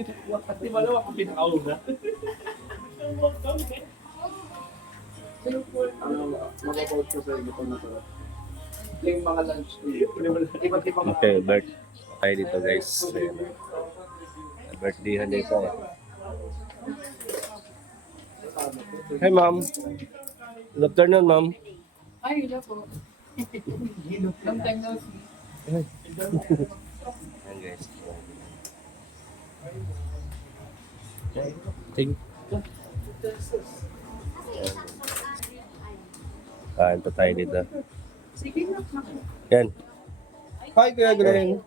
Di ba naman ako pinakauna? Mag-about ko sa inyo kung masarap. Yung mga lunch dito. Iba't ibang Okay, Bert. Tayo dito guys. Ayan. Birthday dito. Hi ma'am. Good afternoon ma'am. Ay, wala po. Long time no see. Ayan guys. Ting. Kain pa tayo dito. Sige na. Yan. Hi Kuya Glenn.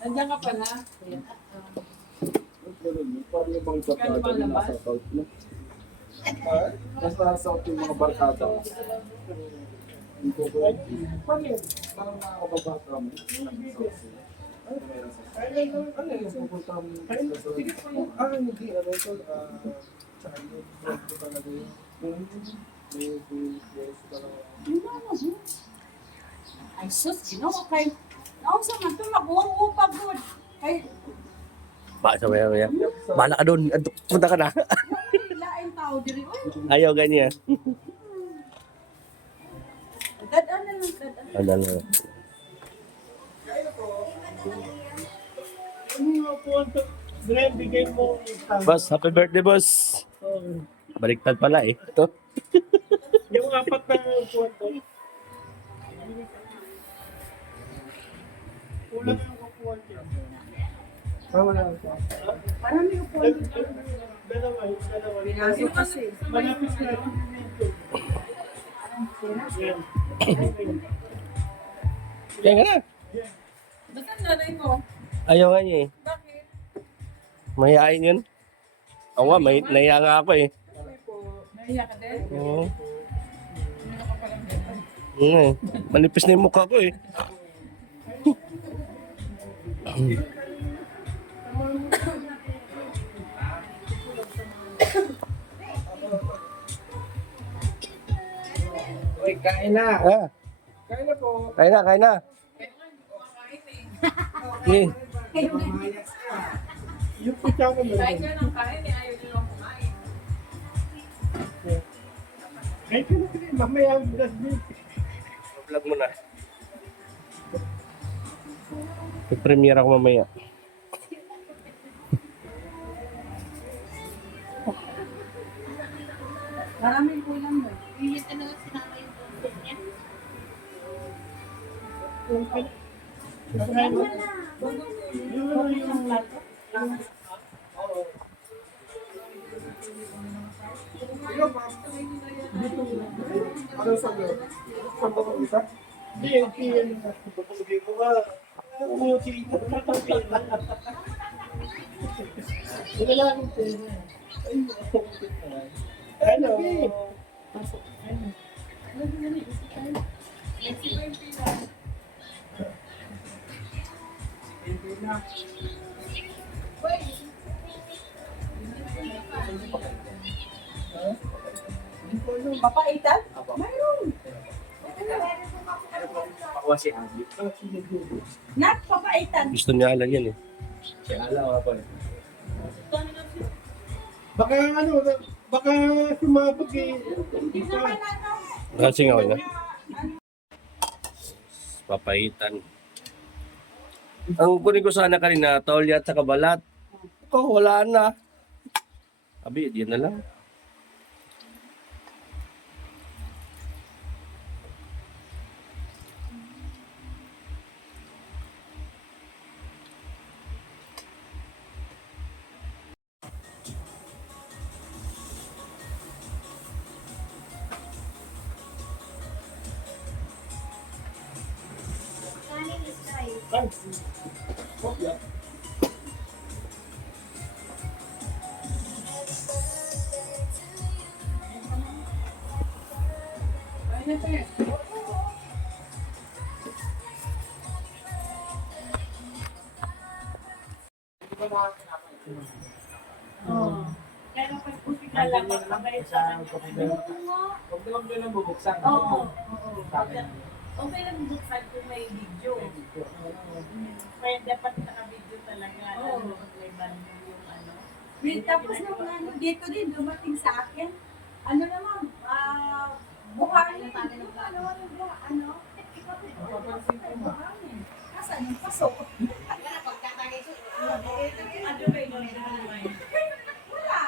Nandiyan ka pala. parang yung mga barkada na nasa south, no? Nasa south yung mga barkada. Hindi ko ba? Parang nakakababata mo. Ano yung pupunta mo? Hindi. Ano ito? Tsaka yung ito talaga yun. Ay, sus, ginawa kay... Nausa man ito, mag-uupag good. Kay, Baka sa maya. Bala ka doon. Punta ka na. lain tao diri. Uy, Ayaw ganyan. dadaan na lang, dadaan. Ano na. Glenn, bigay mo. Boss, happy birthday boss. Baliktad pala eh. Ito. Yung apat na buwan ko. Kulang yung kukuhan niya. Wala. Marami yung po. Dalawa. Pinasok kasi. Malapit na ito. Yan. Kaya nga na. Basta nanay mo. Ayaw nga niya eh. Bakit? Mahihain yun. Oo nga, nahiya nga ako eh. Nahiya ka din? Oo. Ano ka palang din? Oo eh. Manipis na yung mukha ko eh. Uy, kain na. Ah, Kain na po. kain na, kain na. Eh, Yung kutsara mo. Kahit ka ng kain, ayaw nyo lang kumain. Ay, pero mamaya ang bigas din. vlog mo na. Pag-premiere ako mamaya. Maraming kulang mo. Hindi talaga sinama yung content niya. Ano sa loob? Sa bawang isa? Hindi, yung papalagay ko ka. Ano yung sino? Wala lang yung pera. Ano? Papaitan? Mayroon. Pakuha si Abby. Not papaitan. Gusto niya alam yan eh. Si Ala nga pa. Baka ano, baka sumabog eh. Hindi naman ano. Kasi nga na. Papaitan. Ang kunin ko sana kanina, tolya at saka balat. Ito, wala na. Abi, yun na lang. Kanin is rice. Ay, alam mo, lang mabait sa siya. kapitbahay. Oo nga. Huwag naman kayo nang bubuksan. Oo. Sa akin. Okay lang buksan kung may video. Kaya dapat naka-video talaga. Oo. May bando yung ano. Tapos nung ano, dito din dumating sa akin, ano naman, buhangin. Yung ano, Papansin ko ma. buhangin. Kasan yung pasok? Wala pagkatagay siya. Ano ba yun? Wala.